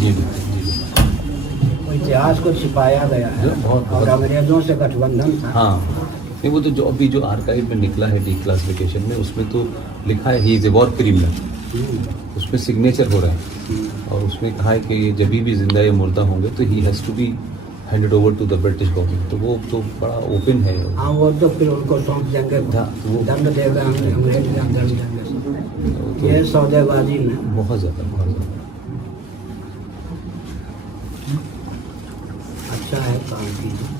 जी बिल्कुल। इतिहास को छिपाया गया है और अंग्रेजों से गठबंधन था। हाँ, नहीं वो तो जो अभी जो आर्काइव में निकला है डिक्लासिफिकेशन में, उसमें तो लिखा है he is a war criminal, उसमें सिग्नेचर हो रहा है और उसमें कहा है कि जब भी जिंदा या मुर्दा होंगे तो ही has to be handed over to the British government. तो वो तो बड़ा ओपन है। हाँ, वो तो फिर उनको सौंप देंगे, दंड देगा अंग्रेज का दंड देंगे। ये सौदेबाजी में बहुत ज़्यादा अच्छा है काम कीजिए।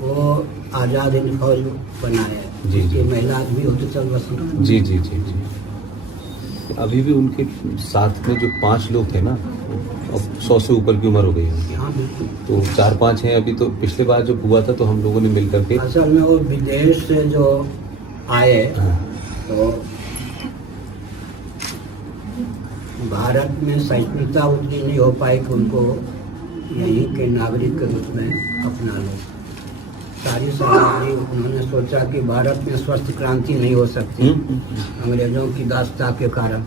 वो आज़ाद हिंद फौज बनाया है, जी, जी। महिला भी होते चल बसंत। जी जी जी जी। अभी भी उनके साथ में जो 5 लोग थे ना, अब 100 से ऊपर की उम्र हो गई है उनकी। हाँ बिल्कुल। तो 4-5 हैं अभी। तो पिछले बार जब हुआ था तो हम लोगों ने मिल करके, असल में वो विदेश से जो आए तो भारत में सहिष्णुता उतनी नहीं हो पाई कि उनको यहीं के नागरिक के रूप में अपना लो। सारी सामग्री उन्होंने सोचा कि भारत में स्वस्थ क्रांति नहीं हो सकती अंग्रेजों की दास्ता के कारण,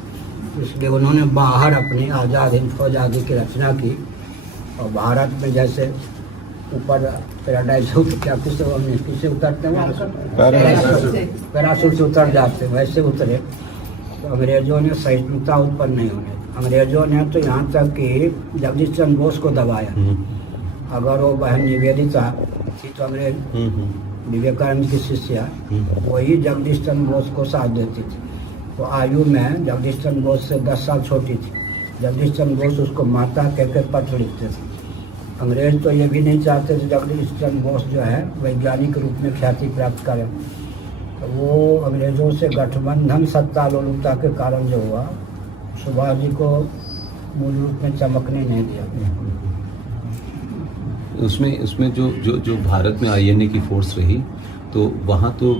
इसलिए उन्होंने बाहर अपनी आज़ाद हिंद फौज आदि की रचना की। और भारत में जैसे ऊपर पैराडाइज क्या किससे उतरते हैं, पैराशूट से उतर जाते, वैसे उतरे। तो अंग्रेजों ने सहिष्णुता उत्पन्न नहीं होने, अंग्रेजों ने तो यहाँ तक कि जगदीश चंद्र बोस को दबाया। अगर वो बहन निवेदिता थी तो अंग्रेज विवेकानंद की शिष्या, वही जगदीश चंद्र बोस को साथ देती थी। तो आयु में जगदीश चंद्र बोस से 10 साल छोटी थी। जगदीश चंद्र बोस उसको माता कहकर पत्र लिखते थे। अंग्रेज तो ये भी नहीं चाहते थे जगदीश चंद्र बोस जो है वैज्ञानिक रूप में ख्याति प्राप्त करें। तो वो अंग्रेजों से गठबंधन सत्तालोलुपता के कारण जो हुआ, सुभाष जी को मूल रूप में चमकने नहीं दिया। उसमें जो भारत में आईएनए की फोर्स रही, तो वहाँ तो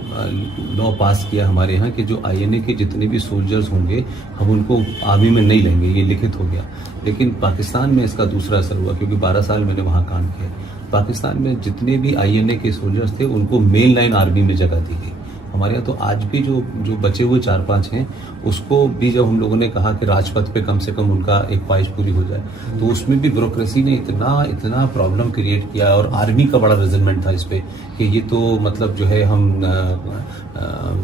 लॉ पास किया हमारे यहाँ कि जो आईएनए के जितने भी सोल्जर्स होंगे हम उनको आर्मी में नहीं लेंगे, ये लिखित हो गया। लेकिन पाकिस्तान में इसका दूसरा असर हुआ, क्योंकि 12 साल मैंने वहाँ काम किया। पाकिस्तान में जितने भी आईएनए के सोल्जर्स थे उनको मेन लाइन आर्मी में जगह दी गई। हमारे यहाँ तो आज भी जो बचे हुए 4-5 हैं, उसको भी जब हम लोगों ने कहा कि राजपथ पे कम से कम उनका एक ख्वाहिश पूरी हो जाए, तो उसमें भी ब्यूरोक्रेसी ने इतना प्रॉब्लम क्रिएट किया। और आर्मी का बड़ा रिजल्टमेंट था इस पे कि ये तो मतलब जो है हम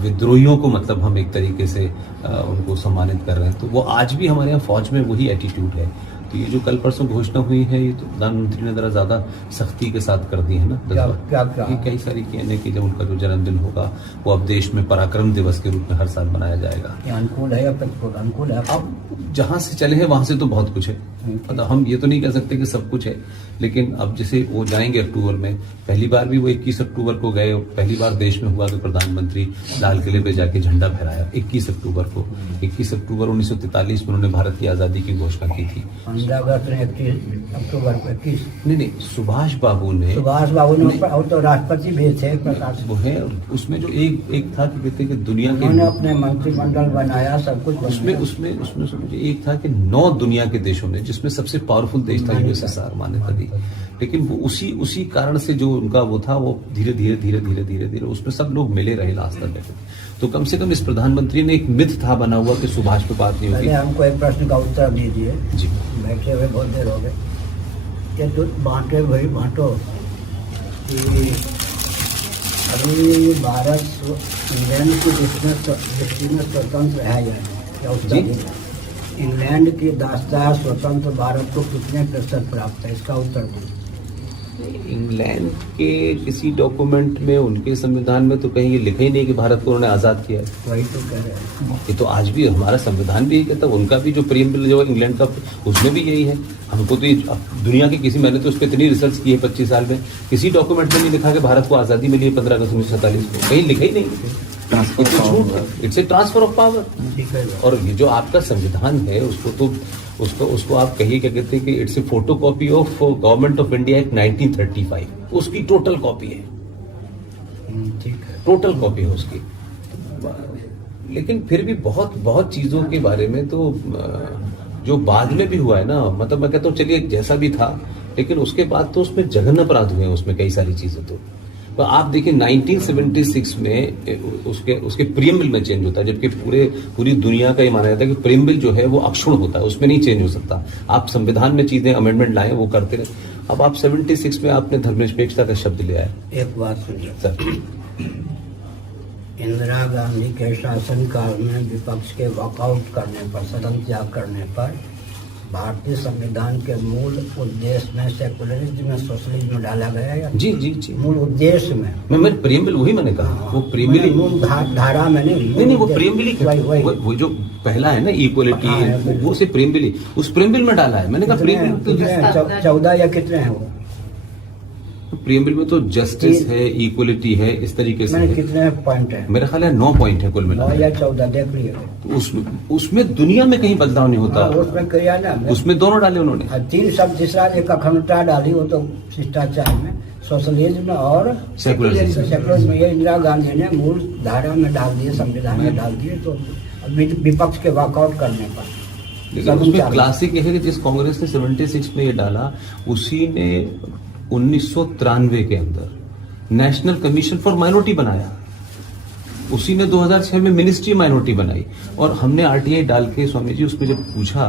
विद्रोहियों को मतलब हम एक तरीके से उनको सम्मानित कर रहे हैं। तो वो आज भी हमारे यहाँ फौज में वही एटीट्यूड है। तो ये जो कल परसों घोषणा हुई है, ये तो प्रधानमंत्री ने जरा ज्यादा सख्ती के साथ कर दी है ना। क्या कई सारी कहने की जब उनका जो जन्मदिन होगा वो अब देश में पराक्रम दिवस के रूप में हर साल मनाया जाएगा। अनुकूल है या प्रतिकूल? अनुकूल है। अब जहाँ से चले हैं वहां से तो बहुत कुछ है, मतलब हम ये तो नहीं कह सकते कि सब कुछ है। लेकिन अब जैसे वो जाएंगे अक्टूबर में, पहली बार भी वो 21 अक्टूबर को गए। पहली बार देश में हुआ कि प्रधानमंत्री लाल किले पे जाके झंडा फहराया 21 अक्टूबर को। 21 अक्टूबर 1943 में उन्होंने भारत की आजादी की घोषणा की थी। 15 अगस्त 21 अक्टूबर को 21 नहीं, सुभाष बाबू ने और तो राष्ट्रपति भी थे प्रकाश वो है। उसमें जो एक था कि कहते कि दुनिया के उन्होंने अपने मंत्रिमंडल बनाया, सब कुछ उसमें समझिए एक था कि 9 दुनिया के देशों ने, जिसमें सबसे पावरफुल देश था यूएसएसआर, मान्यता दी। लेकिन वो उसी कारण से जो उनका वो था, वो धीरे धीरे उसमें सब लोग मिले रहे लास्ट तक। तो कम से कम इस प्रधानमंत्री ने एक मिथ था बना हुआ कि सुभाष पे बात नहीं होगी। हमको एक प्रश्न का उत्तर दीजिए जी। बैठे हुए बहुत देर हो गए। ये तो बांटे भाई बांटो कि अभी भारत इंग्लैंड की दृष्टि में स्वतंत्र है या उसका इंग्लैंड की दास्ता स्वतंत्र भारत को कितने प्रतिशत प्राप्त है, इसका उत्तर दीजिए। इंग्लैंड के किसी डॉक्यूमेंट में, उनके संविधान में तो कहीं ये लिखा ही नहीं कि भारत को उन्होंने आजाद किया है। वही तो कह रहे हैं। ये तो आज भी हमारा संविधान भी यही कहता है। उनका भी जो प्रीएम्बल जो इंग्लैंड का, उसमें भी यही है। हमको तो ये दुनिया की किसी, मैंने तो उस पर इतनी रिसर्च की है 25 साल में, किसी डॉक्यूमेंट में नहीं लिखा कि भारत को आजादी मिली है 15 अगस्त 1947 को, कहीं लिखा ही नहीं। It's a transfer of power. और ये जो आपका संविधान है उसको आप कहिए, क्या कहते हैं कि it's a photocopy of government of India act 1935, उसकी टोटल कॉपी है। ठीक है, टोटल कॉपी है उसकी। लेकिन फिर भी बहुत चीजों के बारे में तो जो बाद में भी हुआ है ना, मतलब मैं कहता हूँ चलिए जैसा भी था, लेकिन उसके बाद तो उसमें जघन्य अपराध हुए हैं उसमें कई सारी चीजें। तो तो आप देखिए 1976 में उसके प्रीएम्बल में चेंज होता है, जबकि पूरी दुनिया का ये माना जाता है कि प्रीएम्बल जो है वो अक्षुण्ण होता है, उसमें नहीं चेंज हो सकता। आप संविधान में चीजें अमेंडमेंट लाए वो करते रहे। अब आप 76 में आपने धर्मनिरपेक्षता का शब्द लिया है। एक बात सुनिए सर, इंदिरा गांधी के शासनकाल में विपक्ष के वॉकआउट करने पर, सदन त्याग करने पर भारतीय संविधान के मूल उद्देश्य में सेकुलरिज्म में सोशलिज्म डाला गया या जी जी जी, मूल उद्देश्य में मैं प्रीएम्बल वही मैंने कहा, वो प्रीएम्बल मूल धारा में नहीं वो प्रीएम्बल वो जो पहला है ना इक्वलिटी, वो से प्रीएम्बल उस प्रीएम्बल में डाला है। मैंने कहा प्रीएम्बल 14 या कितने हैं वो? प्रीएम्बल में तो जस्टिस है, इक्वलिटी है, इस तरीके से है। कितने पॉइंट है? मेरा ख्याल है 9 पॉइंट है कुल मिला 9 या 14, देख लीजिए। तो उसमें दुनिया में कहीं बदलाव नहीं होता। उसमें किया ना, उसमें दोनों डाले उन्होंने। 3 शब्द तीसरा एक अखंडता डाली, वो तो शिष्टाचार में सोशलिज्म और सेकुलरिज्म, ये इंदिरा गांधी ने मूल धारा में डाल दिए, संविधान में डाल दिए। तो विपक्ष के वॉकआउट करने पर उसमें क्लासिक ये है कि जिस कांग्रेस ने 76 में ये डाला, उसी ने 1993 के अंदर नेशनल कमीशन फॉर माइनॉरिटी बनाया, उसी ने 2006 में मिनिस्ट्री माइनॉरिटी बनाई। और हमने आरटीआई डाल के स्वामी जी उसमें जब पूछा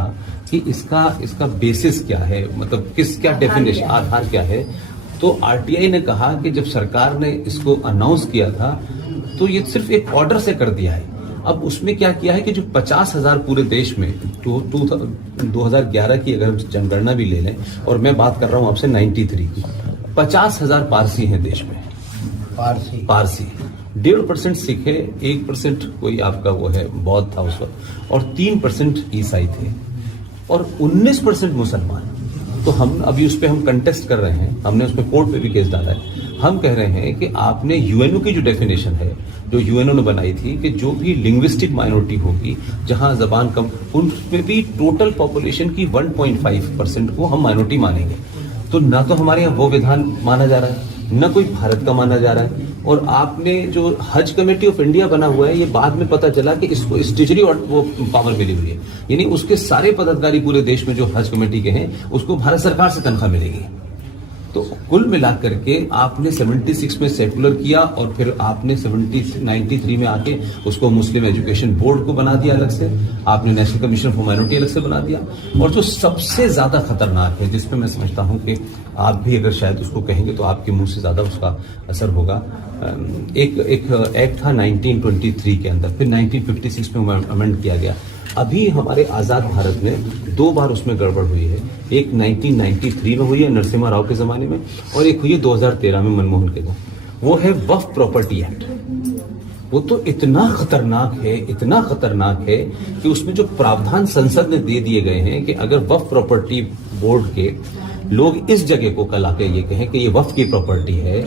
कि इसका बेसिस क्या है, मतलब क्या डेफिनेशन, आधार क्या है, तो आरटीआई ने कहा कि जब सरकार ने इसको अनाउंस किया था तो ये सिर्फ एक ऑर्डर से कर दिया है। अब उसमें क्या किया है कि जो 50,000 पूरे देश में 2011 की अगर जनगणना भी ले लें, और मैं बात कर रहा हूं आपसे 93 की, 50,000 पारसी हैं देश में। पारसी 1.5% सिख है, 1% कोई आपका वो है बौद्ध था उस वक्त, और 3% ईसाई थे, और 19% मुसलमान। तो हम अभी उस पर हम कंटेस्ट कर रहे हैं, हमने उस पर कोर्ट पे भी केस डाला है। हम कह रहे हैं कि आपने यूएनओ की जो डेफिनेशन है, जो यूएनओ ने बनाई थी कि जो भी लिंग्विस्टिक माइनॉरिटी होगी, जहां जबान कम, उनमें भी टोटल पॉपुलेशन की 1.5% को हम माइनॉरिटी मानेंगे। तो ना तो हमारे यहाँ वो विधान माना जा रहा है, न कोई भारत का माना जा रहा है। और आपने जो हज कमेटी ऑफ इंडिया बना हुआ है, ये बाद में पता चला कि इसको स्टेचुरी और वो पावर मिली हुई है, यानी उसके सारे पदाधिकारी पूरे देश में जो हज कमेटी के हैं उसको भारत सरकार से तनख्वाह मिलेगी। तो कुल मिलाकर के आपने 76 में सेकुलर किया, और फिर आपने 93 में आके उसको मुस्लिम एजुकेशन बोर्ड को बना दिया अलग से, आपने नेशनल कमीशन फॉर माइनॉरिटी अलग से बना दिया। और जो सबसे ज्यादा खतरनाक है, जिसपे मैं समझता हूं कि आप भी अगर शायद उसको कहेंगे तो आपके मुंह से ज्यादा उसका असर होगा, एक एक्ट था 1923 के अंदर, फिर 1956 में अमेंड किया गया। अभी हमारे आजाद भारत में 2 बार उसमें गड़बड़ हुई है, एक 1993 में हुई है नरसिम्हा राव के जमाने में, और एक हुई है 2013 में मनमोहन के को। वो है वक्फ प्रॉपर्टी एक्ट। वो तो इतना खतरनाक है कि उसमें जो प्रावधान संसद ने दे दिए गए हैं कि अगर वक्फ प्रॉपर्टी बोर्ड के लोग इस जगह को कल आके ये कहें कि ये वक्फ की प्रॉपर्टी है,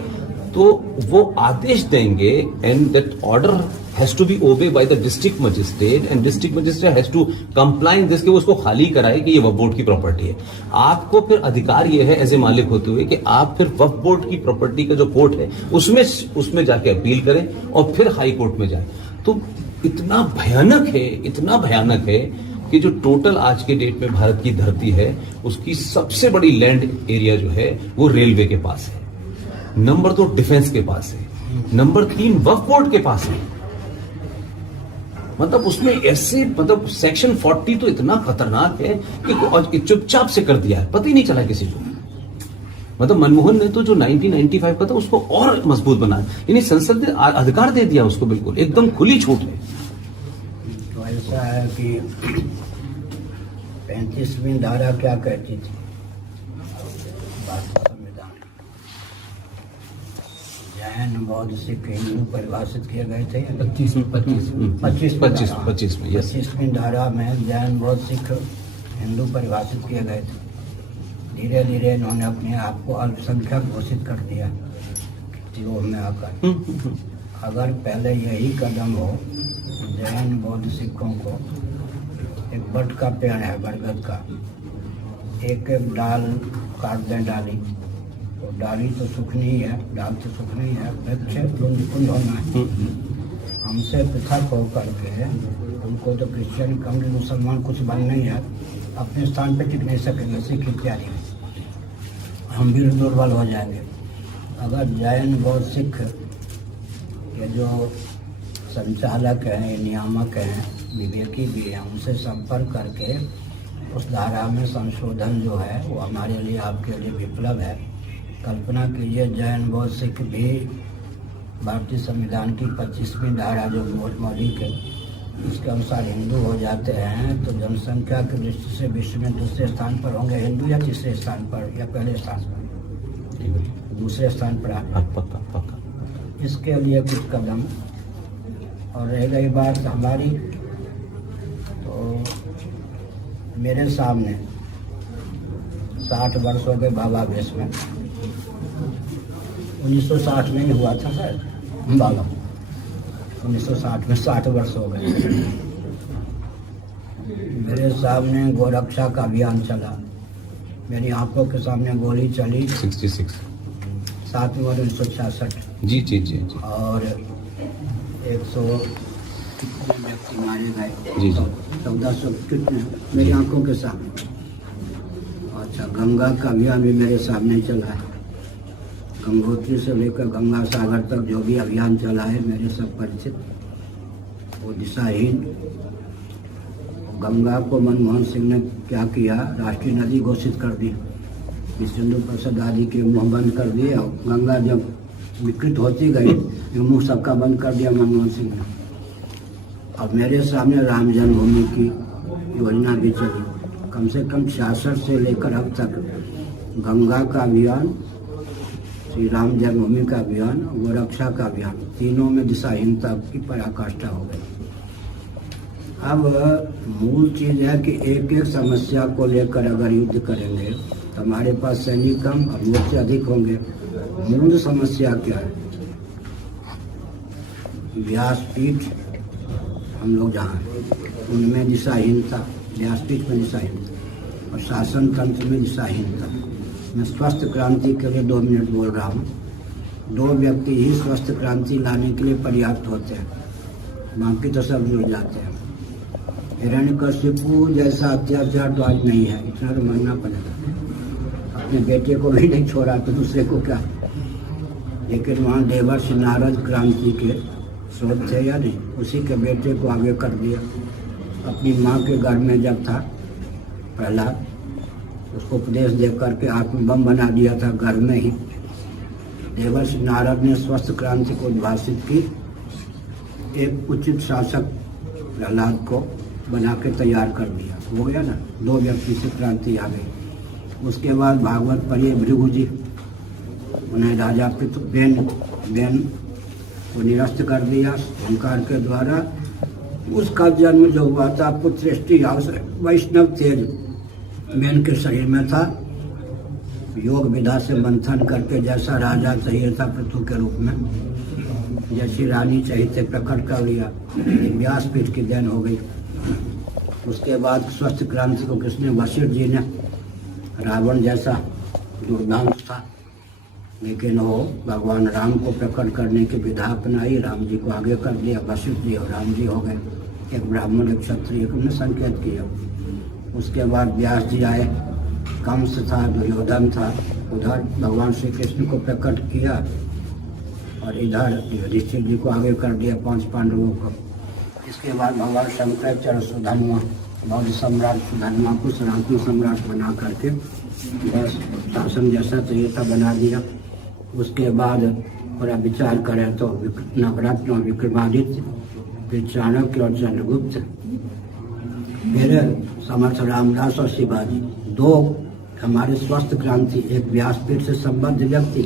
तो वो आदेश देंगे, and that order has to be obey by the district magistrate, and district magistrate has to comply in this, कि वो उसको खाली कराए कि ये वक्फ बोर्ड की प्रॉपर्टी है। आपको फिर अधिकार ये है एज ए मालिक होते हुए कि आप फिर वक्फ बोर्ड की प्रॉपर्टी का जो कोर्ट है उसमें जाके अपील करें और फिर हाई कोर्ट में जाए। तो इतना भयानक है कि जो टोटल आज के डेट में भारत की धरती है, उसकी सबसे बड़ी लैंड एरिया जो है वो रेलवे के पास है, नंबर 2 डिफेंस के पास है, नंबर 3 वक्फ बोर्ड के पास है। मतलब उसमें ऐसे, मतलब सेक्शन 40 तो इतना खतरनाक है कि चुपचाप से कर दिया है, पता ही नहीं चला किसी को। मतलब मनमोहन ने तो जो 1995 का था उसको और मजबूत बनाया, यानी संसद ने अधिकार दे दिया उसको, बिल्कुल एकदम खुली छूट है। तो ऐसा है कि 35वीं धारा क्या कहती थी? जैन, बौद्ध, सिख, हिंदू परिभाषित किए गए थे। 25 में 25वीं धारा में जैन, बौद्ध, सिख, हिंदू परिभाषित किए गए थे। धीरे धीरे इन्होंने अपने आप को अल्पसंख्यक घोषित कर दिया टीओ में आकर। अगर पहले यही कदम हो, जैन, बौद्ध, सिखों को, एक बट का पेड़ है बरगद का, एक डाल काट दें, डाली तो डाली तो सूखनी ही है, डाल तो सूखनी है, वृक्ष कुंड होना है। हमसे पृथक होकर के हमको तो क्रिश्चियन कम मुसलमान कुछ बन नहीं है, अपने स्थान पे टिक नहीं सकेंगे, सिख इत्यादि हम भी दुर्बल हो जाएंगे। अगर जैन बौद्ध सिख के जो संचालक हैं, नियामक हैं, विवेकी भी हैं, उनसे संपर्क करके उस धारा में संशोधन जो है वो हमारे लिए, आपके लिए विप्लव है। कल्पना कीजिए जैन बौद्ध सिख भी भारतीय संविधान की 25वीं धारा जो मौलिक है इसके अनुसार हिंदू हो जाते हैं तो जनसंख्या की दृष्टि से विश्व में दूसरे स्थान पर होंगे हिंदू, या तीसरे स्थान पर या पहले स्थान पर? दूसरे स्थान पर पक्का। इसके लिए कुछ कदम। और रह गई बात हमारी, तो मेरे सामने 60 वर्ष हो गए बाबा वेश में। 1960 में ही हुआ था सर बाबा, 1960 में 60 वर्ष हो गए। मेरे सामने गोरक्षा का अभियान चला, मेरी आंखों के सामने गोली चली 66 7 नवंबर 1966। जी जी जी जी। और 100 व्यक्ति मारे गए। जी जी। 1400 कितने मेरी आंखों के सामने। अच्छा, गंगा का अभियान भी मेरे सामने चला है। गंगोत्री से लेकर गंगा सागर तक जो भी अभियान चला है मेरे सब परिचित, वो दिशाहीन। गंगा को मनमोहन सिंह ने क्या किया, राष्ट्रीय नदी घोषित कर दी, सिंधु प्रसाद आदि के मुँह बंद कर दिए। और गंगा जब विकृत होती गई तो मुँह सबका बंद कर दिया मनमोहन सिंह ने। अब मेरे सामने राम जन्मभूमि की योजना भी चली, कम से कम 66 से लेकर अब तक गंगा का अभियान, श्री राम जन्मभूमि का अभियान, गोरक्षा का अभियान, तीनों में दिशाहीनता की पराकाष्ठा हो गई। अब मूल चीज है कि एक एक समस्या को लेकर अगर युद्ध करेंगे तो हमारे पास सैनिक कम और मोर्चे अधिक होंगे। मूल समस्या क्या है? व्यासपीठ हम लोग जहाँ उनमें दिशाहीनता, व्यासपीठ में दिशाहीनता और शासन तंत्र में दिशाहीनता। मैं स्वस्थ क्रांति के लिए 2 मिनट बोल रहा हूँ। 2 व्यक्ति ही स्वस्थ क्रांति लाने के लिए पर्याप्त होते हैं, बाकी तो सब जुड़ जाते हैं। हिरण्यकशिपु जैसा अत्याचार तो आज नहीं है, इतना तो मानना पड़ेगा। अपने बेटे को भी नहीं छोड़ा तो दूसरे को क्या। लेकिन वहाँ देवर्षि नारद क्रांति के स्रोत थे या नहीं, उसी के बेटे को आगे कर दिया। अपनी माँ के घर में जब था प्रहलाद, उसको उपदेश दे करके आत्म बम बना दिया था घर में ही। देवर्षि नारद ने स्वस्थ क्रांति को उद्भाषित की, एक उचित शासक प्रहलाद को बना के तैयार कर दिया। हो गया ना, 2 व्यक्ति से क्रांति आ गई। उसके बाद भागवत पढ़िए, भृगु जी, उन्हें राजा बेन को निरस्त कर दिया ओंकार के द्वारा। उसका जन्म जो हुआ था पुत्रेष्टि वैष्णव तेज बेन के शरीर में था। योग विधा से मंथन करके जैसा राजा चाहिए था पृथु के रूप में, जैसी रानी चाहिए थे प्रकट कर लिया। व्यासपीठ की देन हो गई। उसके बाद स्वस्थ क्रांति को किसने? वशिष्ठ जी ने। रावण जैसा दुर्दांत था, लेकिन वो भगवान राम को प्रकट करने की विधा अपनाई, राम जी को आगे कर दिया। वशिष्ठ जी और राम जी हो गए, एक ब्राह्मण एक क्षत्रिय ने संकेत किया। उसके बाद व्यास जी आए, कंस था, दुर्योधन था, उधर भगवान श्री कृष्ण को प्रकट किया और इधर युधिष्ठिर जी को आगे कर दिया, 5 पांडवों को। इसके बाद भगवान शंकराचार्य सुधन्वा, बौद्ध सम्राट सुधन्वा को सनातन सम्राट बना करके बस शासन जैसा चाहिए था बना दिया। उसके बाद थोड़ा विचार करें तो नवरत्न और विक्रमादित्य, फिर चाणक्य और चंद्रगुप्त, फिर समर्थ रामदास और शिवाजी। 2 हमारे स्वस्थ क्रांति, एक व्यासपीठ से संबद्ध व्यक्ति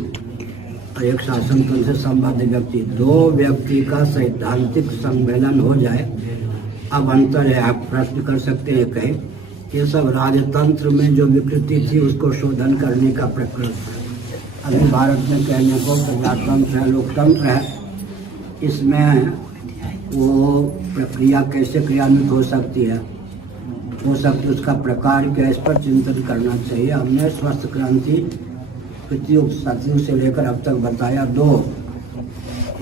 और एक शासन तंत्र से संबद्ध व्यक्ति। 2 व्यक्ति का सैद्धांतिक सम्मेलन हो जाए। अब अंतर है, आप प्रश्न कर सकते हैं, कहे ये सब राजतंत्र में जो विकृति थी उसको शोधन करने का प्रकरण। अभी भारत में कहने को प्रजातंत्र है, लोकतंत्र है, इसमें वो प्रक्रिया कैसे क्रियान्वित हो सकती है, उसका प्रकार क्या, इस पर चिंतन करना चाहिए। हमने स्वस्थ क्रांति कितनी सदियों से लेकर अब तक बताया 2।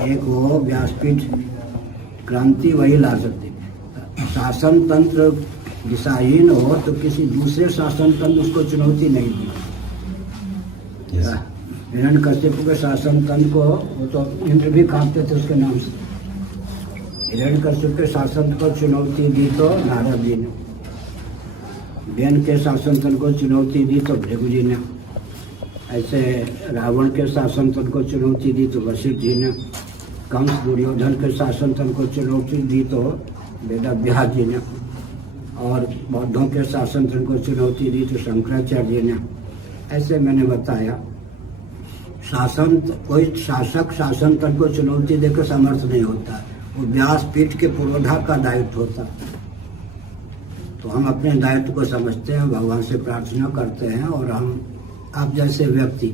एक वो व्यासपीठ क्रांति वही ला सकती है। शासन तंत्र दिशाहीन हो तो किसी दूसरे शासन तंत्र उसको चुनौती नहीं दी। हिरण्यकशिपु के शासन तंत्र को वो तो इंद्र भी कांपते थे उसके नाम से। हिरण्यकशिपु के शासन को चुनौती दी तो नारद जी ने, बेन के शासन तंत्र को चुनौती दी तो भृगु जी ने, ऐसे रावण के शासन तंत्र को चुनौती दी तो वशिष्ठ जी ने, कंस दुर्योधन के शासन तंत्र को चुनौती दी तो वेदव्यास जी ने, और बौद्धों के शासन तंत्र को चुनौती दी तो शंकराचार्य जी ने। ऐसे मैंने बताया शासन, कोई शासक शासन तंत्र को चुनौती देकर समर्थ नहीं होता, वो व्यासपीठ के पूर्वाधार का दायित्व होता। तो हम अपने दायित्व को समझते हैं, भगवान से प्रार्थना करते हैं, और हम आप जैसे व्यक्ति